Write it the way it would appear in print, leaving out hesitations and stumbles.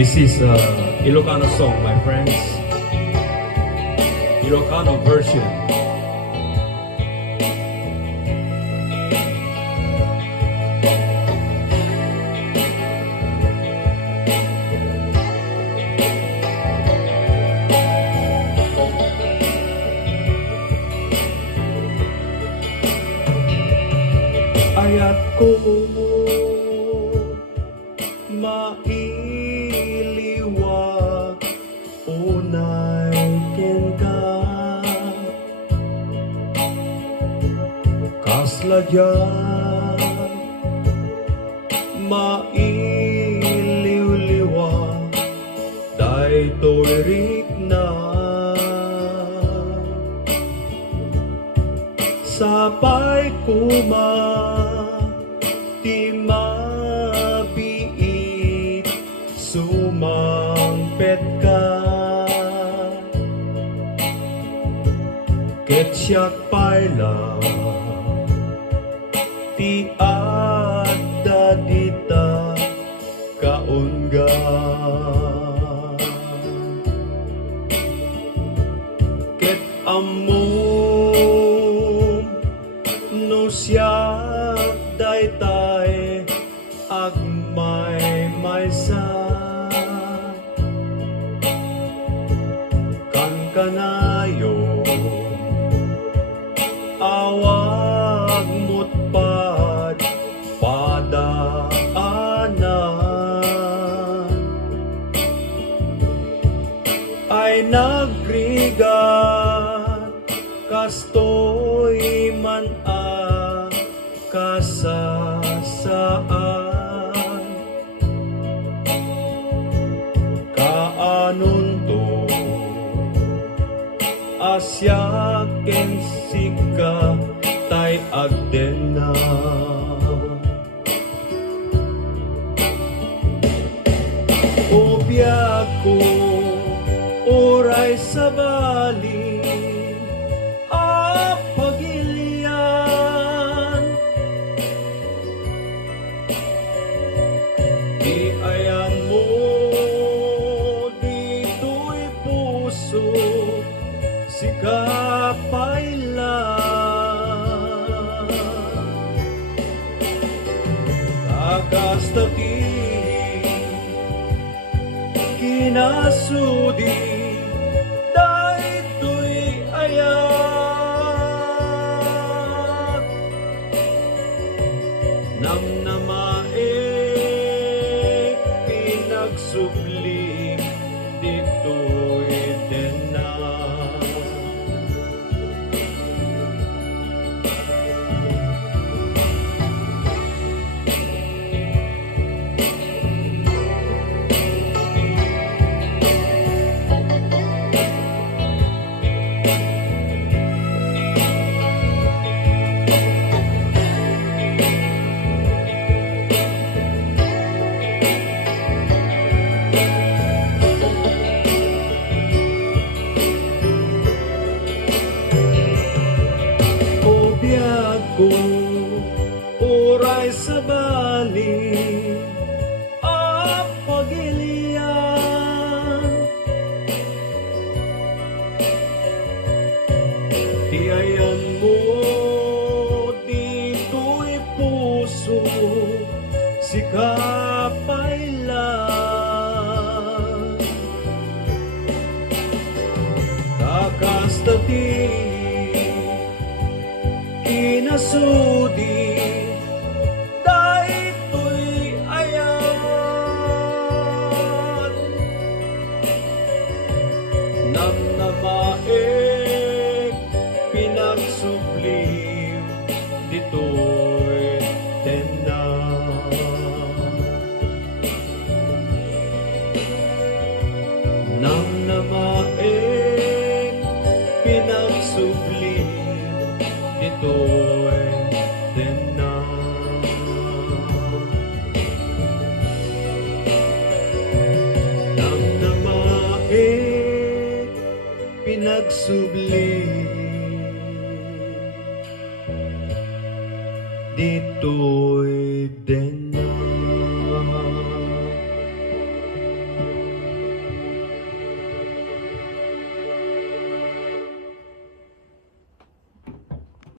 This is a Ilocano song, my friends. Ilocano version. Ayat ko mailiwag unay ken ka kasladyan mailiwliwag daytoy rikna sapay kuma ti mabiit sumangpet ka ket siyak payla ti adda dita kaungga ket ammom no siyak daytay agmay maysa kan kanayo awag mo't pad padaanan ay nagrigat kastoy man kasasaan kaanon to asyaken sika tay agdena o biyak ko oray sa bali di ayan mo dito'y puso sikapay lang kakastati kinasudi daytoy ayan nang namae nagsubli dito'y dena oray sa bali apagilian di ayan mo dito'y puso sikapay lang kakastati kinasudi daytoy ayan nang namaek pinagsublim dito'y tenda nang namaek pinagsublim dito'y tenda nang namaek pinagsubli dito'y